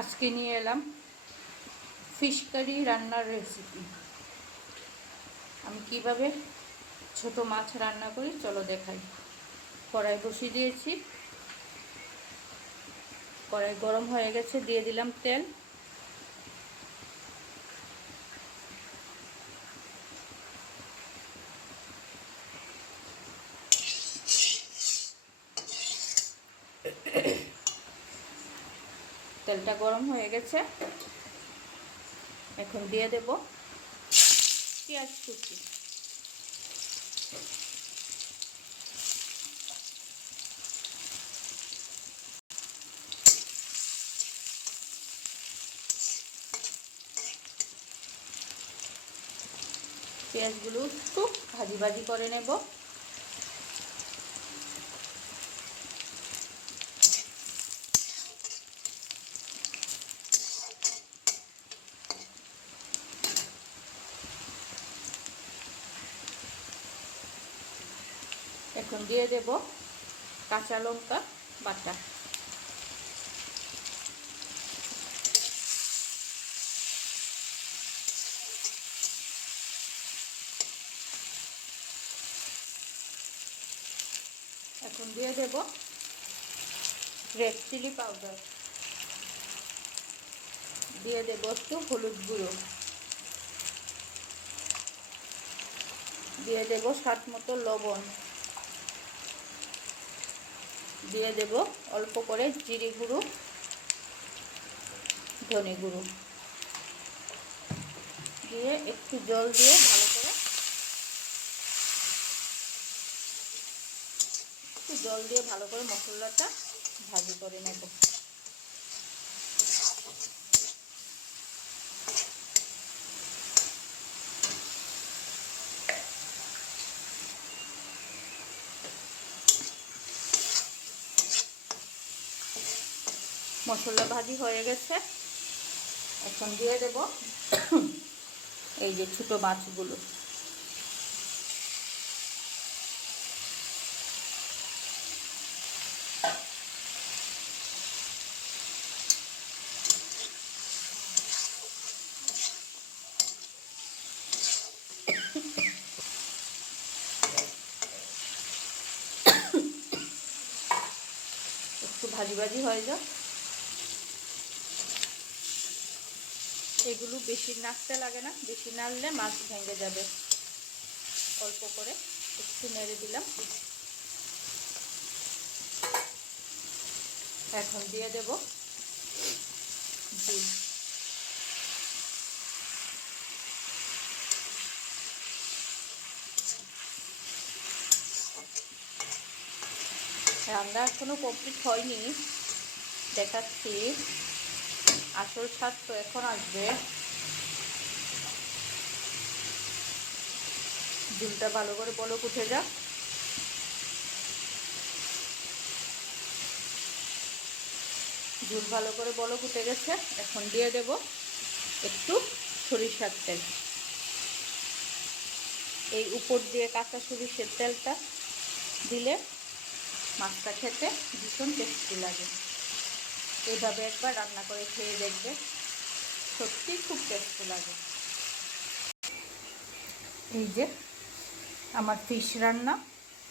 আজকে নিয়ে এলাম ফিশ কারি রান্নার রেসিপি। আমি কিভাবে ছোট মাছ রান্না করি চলো দেখাই। কড়াই বসিয়ে দিয়েছি, কড়াই গরম হয়ে গেছে, দিয়ে দিলাম তেল। তেলটা গরম হয়ে গেছে, এখন দিয়ে দেব পেঁয়াজ কুচি। পেঁয়াজগুলো একটু ভাজি ভাজি করে নেব। এখন দিয়ে দেব কাঁচা লঙ্কা বাটা। এখন দিয়ে দেব রেড চিলি পাউডার, দিয়ে দেব একটু হলুদ গুঁড়ো, দিয়ে দেব স্বাদ মতো লবণ, দিয়ে দেব অল্প করে জিরে গুঁড়ো, ধনে গুঁড়ো, দিয়ে একটু জল দিয়ে ভালো করে মশলাটা ভাজি করে নেব। মশলা ভাজি হয়ে গেছে, এখন দিয়ে দেব এই যে ছোট মাছগুলো। একটু ভাজি ভাজি হয়ে যাক, এগুলো বেশি নাড়তে লাগে না, বেশি নাড়লে মাছ ভেঙে যাবে। অল্প করে একটু নেড়ে দিলাম। এখন দিয়ে দেব দুধ। রান্না এখনো কমপ্লিট হয়নি, দেখাচ্ছি। আসল স্বাদ তো এখন আসবে। ঝুলটা ভালো করে বলক উঠে যাক। ঝুল ভালো করে বলক উঠে গেছে, এখন দিয়ে দেব একটু সরিষার তেল। এই উপর দিয়ে কাঁচা সরিষার তেলটা দিলে মাছটা খেতে ভীষণ টেস্টি লাগে। এইভাবে একবার রান্না করে খেয়ে দেখবে, সত্যি খুব টেস্টি লাগে। এই যে আমার ফিশ রান্না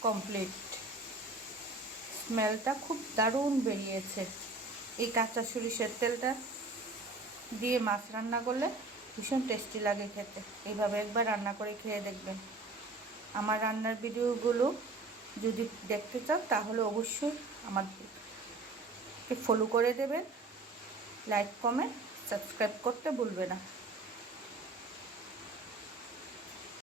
কমপ্লিট। স্মেলটা খুব দারুণ বেরিয়েছে। এই কাঁচা সরিষার তেলটা দিয়ে মাছ রান্না করলে ভীষণ টেস্টি লাগে খেতে। এইভাবে একবার রান্না করে খেয়ে দেখবেন। আমার রান্নার ভিডিওগুলো যদি দেখতে চান তাহলে অবশ্যই আমাকে ফলো করে দেবেন, লাইক কমেন্ট সাবস্ক্রাইব করতে ভুলবে না।